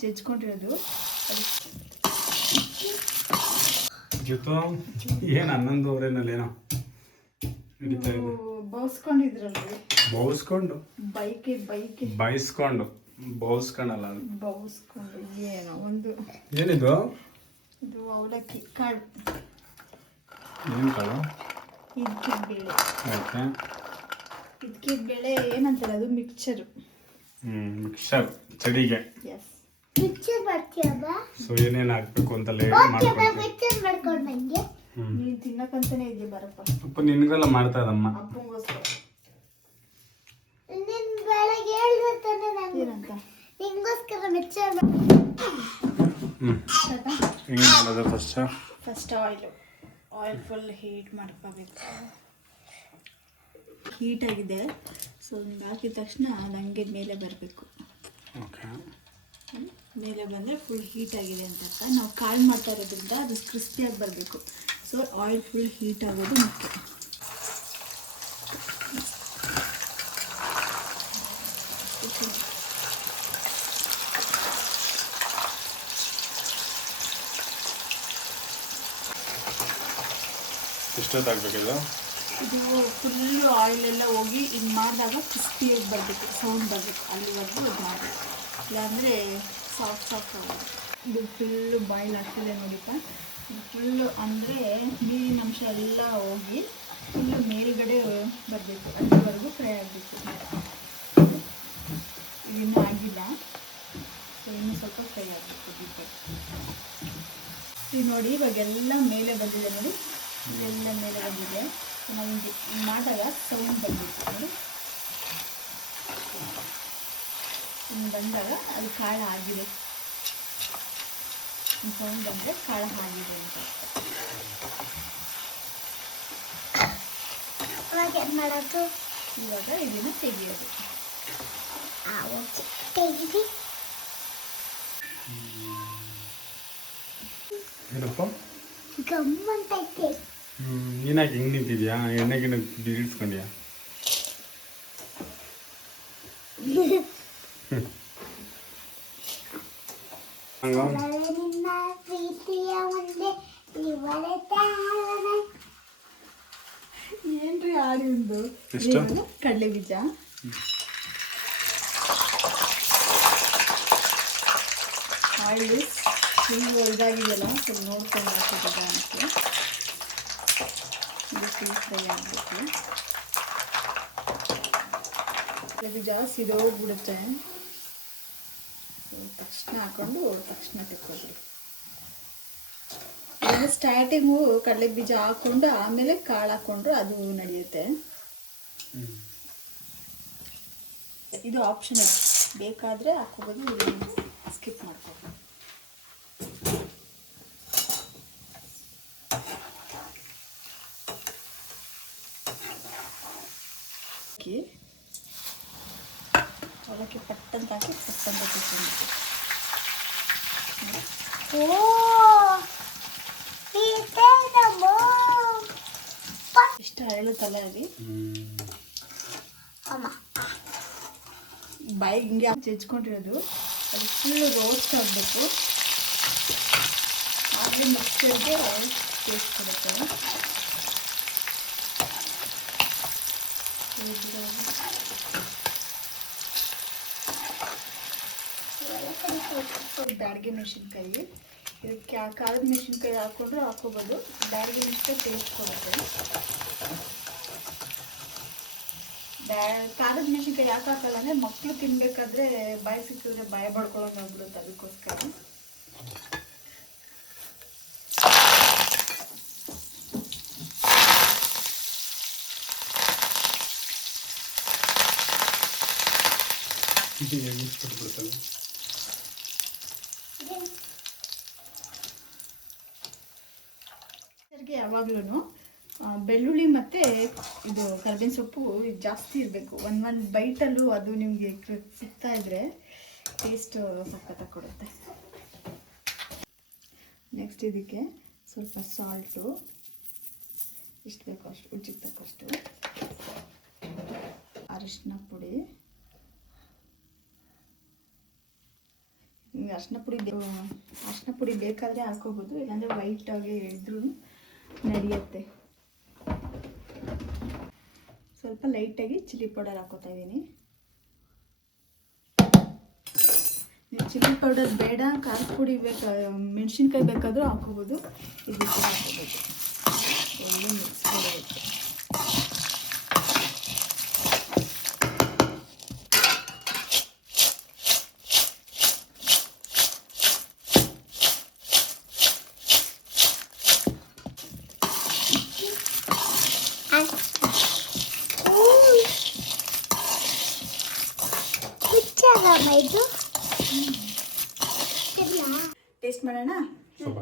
ಜಜ್ಕೊಂಡಿರೋದು ಜೊತೆ ಏನು 11:15 ನಡೀತಾ ಇದೆ. ಬೌಸ್ಕೊಂಡಿದ್ರಲ್ರಿ, ಬೌಸ್ಕೊಂಡು ಬೈಸ್ಕೊಂಡು ಬೌಸ್ಕೊಂಡಲ್ಲ ಬೌಸ್ಕೊಂಡು ಏನೋ ಒಂದು. ಏನಿದು? ಇದು ಅವಲಕ್ಕಿ ಕಾಳು. ಏನು ಕಾಳು? ಇದಕ್ಕೆ ಬೇಳೆ. ಓಕೆ. ಇದಕ್ಕೆ ಬೇಳೆ ಏನಂತಾರೆ, ಅದು ಮಿಕ್ಸರು. ಮಿಕ್ಸರ್ ಚಡಿಗೆ. ಎಸ್. ಮಿಕ್ಸರ್ ಮಾಡ್ತೀಯಮ್ಮ? ಸೊ ಏನೇನು ಹಾಕ್ಬೇಕು ಅಂತ ಲೇಟ್ ಮಿಕ್ಸರ್ ಮಾಡ್ಕೊಂಡು ನಂಗೆ ನೀನು ತಿನ್ನಕ್ಕಂತಾನೆ ಇದೆಯಾ, ಬರಪ್ಪ. ಅಪ್ಪ ನಿನ್ಗೆಲ್ಲ ಮಾಡ್ತಾ ಇದಮ್ಮ. ಅಪ್ಪಂಗೋಸ್ಕರ. ನಿನ್ನ ಬೆಳಗ್ಗೆ ಹೇಳಿದ್ರೆ ತಾನೆ ನಾನು ಏನಂತ? ನಿಂಗೋಸ್ಕರ ಮಿಕ್ಸರ್ ಹೆಂಗೆ ಮಾಡೋದು ಫಸ್ಟ್ ಆಯಿಲ್ ಫುಲ್ ಹೀಟ್ ಮಾಡ್ಕೋಬೇಕು. ಹೀಟ್ ಆಗಿದೆ, ಸೊ ಹಿಂಗೆ ಹಾಕಿದ ತಕ್ಷಣ ಅದು ಹಂಗೆ ಮೇಲೆ ಬರಬೇಕು. ಓಕೆ. ಮೇಲೆ ಬಂದರೆ ಫುಲ್ ಹೀಟ್ ಆಗಿದೆ ಅಂತ ಅರ್ಥ. ನಾವು ಕಾಳು ಮಾಡ್ತಾ ಇರೋದ್ರಿಂದ ಅದು ಕ್ರಿಸ್ಪಿಯಾಗಿ ಬರಬೇಕು. ಸೊ ಆಯಿಲ್ ಫುಲ್ ಹೀಟ್ ಆಗೋದು ಮುಖ್ಯ. ಎಷ್ಟೊತ್ತಾಗಬೇಕಿದು? ಇದು ಫುಲ್ಲು ಆಯಿಲೆಲ್ಲ ಹೋಗಿ ಹಿಂಗೆ ಮಾಡಿದಾಗ ಕ್ರಿಸ್ಪಿಯಾಗಿ ಬರಬೇಕು, ಸೌಂಡ್ ಬರಬೇಕು, ಅಲ್ಲಿವರೆಗೂ ಅದು ಮಾಡಬೇಕು. ಇಲ್ಲಾಂದರೆ ಸಾಫ್ಟ್ ಆಗೋದು. ಇದು ಫುಲ್ಲು ಬಾಯ್ಲ್ ಆಗ್ತಿದೆ ನೋಡಿಪ್ಪ. ಫುಲ್ಲು ಅಂದರೆ ನೀರಿನ ಅಂಶ ಎಲ್ಲ ಹೋಗಿ ಫುಲ್ಲು ಮೇಲ್ಗಡೆ ಬರಬೇಕು, ಅಲ್ಲಿವರೆಗೂ ಫ್ರೈ ಆಗಬೇಕು. ಇನ್ನೂ ಆಗಿಲ್ಲ, ಸೊ ಇನ್ನೂ ಸ್ವಲ್ಪ ಫ್ರೈ ಆಗಬೇಕು ದೀಪ. ಈಗ ನೋಡಿ ಇವಾಗೆಲ್ಲ ಮೇಲೆ ಬಂದಿದೆ ನೋಡಿ, ಎಲ್ಲ ಮೇಲೆ ಬಂದಿದೆ. ನಾವು ಹಿಂಗೆ ಮಾಡಿದಾಗ ಸೌಂಡ್ ಬರಬೇಕು ನೋಡಿ. ಹಿಂಗೆ ಬಂದಾಗ ಅದು ಕಾಳು ಆಗಿದೆ, ಸೌಂಡ್ ಬಂದರೆ ಕಾಳು ಆಗಿದೆ ಅಂತ. ಮಾಡೋದು ಇವಾಗ ಇದನ್ನು ತೆಗಿಯೋದು. ತೆಗಿದಿ ಏನಪ್ಪ ಗಮ್ಮಂತೈತೆ. ನೀನಾಗಿ ಹಿಂಗೆ ನಿಂತಿದ್ಯಾ? ಎಣ್ಣೆಗೆ ಬಿಡಿಸ್ಕೊಂಡ್ಯಾ? ನಿನ್ನ ಪ್ರೀತಿಯ ಒಂದೇ ಏನ್ರಿ ಆಡಿ ಒಂದು ಕಡಲೆ ಬೀಜ. ಆಯಿಲ್ ಫುಲ್ ಇದಾಗಿದೆಯಲ್ಲ, ಸ್ವಲ್ಪ ನೋಡ್ಕೊಂಡು ಹಾಕೋದು ಅದಕ್ಕೆ. ಇದು ಫುಲ್ ಫ್ರೈ ಆಗಬೇಕು. ಕಡಲೆ ಬೀಜ ಸಿದೋಗ್ಬಿಡುತ್ತೆ, ತಕ್ಷಣ ಹಾಕೊಂಡು ತಕ್ಷಣ ತೆಕ್ಕೊಳ್ರಿ. ಸ್ಟಾರ್ಟಿಂಗು ಕಡಲೆ ಬೀಜ ಹಾಕೊಂಡು ಆಮೇಲೆ ಕಾಳು ಹಾಕೊಂಡ್ರು ಅದು ನಡೆಯುತ್ತೆ. ಇದು ಆಪ್ಷನಲ್, ಬೇಕಾದರೆ ಹಾಕೋಬೋದು, ಸ್ಕಿಪ್ ಮಾಡ್ಕೋಬೋದು. ಅವಲಕ್ಕಿ ಪಟ್ಟಂತ ಹಾಕಿ ಪಟ್ಟಂತ ತಿಳ್ಕೊಂಡು ಇಷ್ಟ ಹೇಳುತ್ತಲ್ಲ ಅಲ್ಲಿ ಬಾಯಿಗೆ ಹಿಂಗೆ ಜಜ್ಕೊಂಡಿರೋದು ಅದು ಫುಲ್ಲು ರೋಸ್ಟ್ ಆಗಬೇಕು. ಆಗಲೇ ಮಿಕ್ಸರ್ಗೆ ಟೇಸ್ಟ್ ಕೊಡುತ್ತೆ. ಬ್ಯಾಡಗೆ ಮೆಣಸಿನ್ಕಾಯಿ, ಇದಕ್ಕೆ ಖಾರದ ಮೆಣಸಿನ್ಕಾಯಿ ಹಾಕ್ಕೊಂಡ್ರೆ ಹಾಕೋಬೋದು. ಬ್ಯಾಡಗೆ ಮೆಣಸಿನ್ಕಾಯಿ ಟೇಸ್ಟ್ ಕೊಡುತ್ತೆ. ಖಾರದ ಮೆಣಸಿನ್ಕಾಯಿ ಯಾಕೆ ಹಾಕಲ್ಲ ಅಂದರೆ ಮಕ್ಕಳು ತಿನ್ನಬೇಕಾದ್ರೆ ಬಾಯಿ ಸಿಕ್ಕಿದ್ರೆ ಬಾಯಿ ಬಡ್ಕೊಳ್ಳೋದು ಆಗ್ಬಿಡುತ್ತೆ, ಅದಕ್ಕೋಸ್ಕರ. ಯಾವಾಗ್ಲೂ ಬೆಳ್ಳುಳ್ಳಿ ಮತ್ತು ಇದು ಕರ್ಬೇವಿನ ಸೊಪ್ಪು ಜಾಸ್ತಿ ಇರಬೇಕು. ಒಂದು ಬೈಟಲ್ಲೂ ಅದು ನಿಮಗೆ ಸಿಗ್ತಾ ಇದ್ರೆ ಟೇಸ್ಟ್ ಸಖತ್ತಾಗಿ ಕೊಡುತ್ತೆ. ನೆಕ್ಸ್ಟ್ ಇದಕ್ಕೆ ಸ್ವಲ್ಪ ಸಾಲ್ಟು, ಎಷ್ಟು ಬೇಕೋ ಅಷ್ಟು, ರುಚಿಗೆ ತಕ್ಕಷ್ಟು ಅರಿಶಿನ ಪುಡಿ, ನಿಮ್ಗೆ ಅರಿಶಿನ ಪುಡಿ ಬೇಕಾದರೆ ಹಾಕೋಬೋದು, ಇಲ್ಲಾಂದರೆ ವೈಟಾಗಿ ಇದ್ರೂ ನಡೆಯುತ್ತೆ. ಸ್ವಲ್ಪ ಲೈಟಾಗಿ ಚಿಲ್ಲಿ ಪೌಡರ್ ಹಾಕೋತಾ ಇದ್ದೀನಿ. ನೀವು ಚಿಲ್ಲಿ ಪೌಡರ್ ಬೇಡ, ಖಾರದ ಪುಡಿ ಮೆಣಸಿನ್ಕಾಯಿ ಬೇಕಾದರೂ ಹಾಕೋಬೋದು, ಇದು ಕೂಡ ಹಾಕೋಬೋದು. ಒಳ್ಳೆ ಮಿಕ್ಸ್ ಮಾಡೋದಕ್ಕೆ. ಇದು ಟೇಸ್ಟ್ ಮಾಡೋಣ. ಸ್ವಲ್ಪ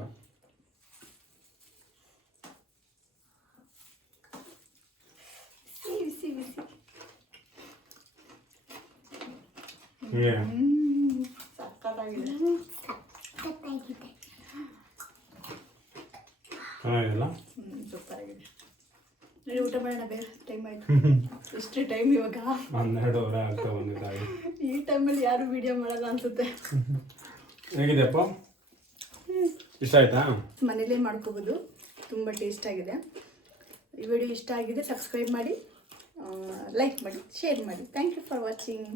ಬಿಸಿ ಬಿಸಿ ಸಕ್ಕತ್ತಾಗಿದೆ. ಸಖತ್ತಾಗಿದೆ. ಚೆನ್ನಾಗಿಲ್ಲ. ಸೂಪರ್ ಆಗಿದೆ. ನೋಡಿ ಊಟ ಮಾಡೋಣ, ಬೇರೆ ಟೈಮ್ ಆಯಿತು. ಎಷ್ಟು ಟೈಮ್ ಇವಾಗ? 12 ಆಗ್ತಾ ಬಂದಿದ್ದಾವೆ. ಈ ಟೈಮಲ್ಲಿ ಯಾರು ವಿಡಿಯೋ ಮಾಡಲ್ಲ ಅನ್ಸುತ್ತೆ. ಹೇಗಿದೆಪ್ಪ? ಇಷ್ಟ ಆಯ್ತಾ? ಮನೇಲೇ ಮಾಡ್ಕೋಬೋದು, ತುಂಬ ಟೇಸ್ಟ್ ಆಗಿದೆ. ಈ ವಿಡಿಯೋ ಇಷ್ಟ ಆಗಿದೆ, ಸಬ್ಸ್ಕ್ರೈಬ್ ಮಾಡಿ, ಲೈಕ್ ಮಾಡಿ, ಶೇರ್ ಮಾಡಿ. Thank you for watching.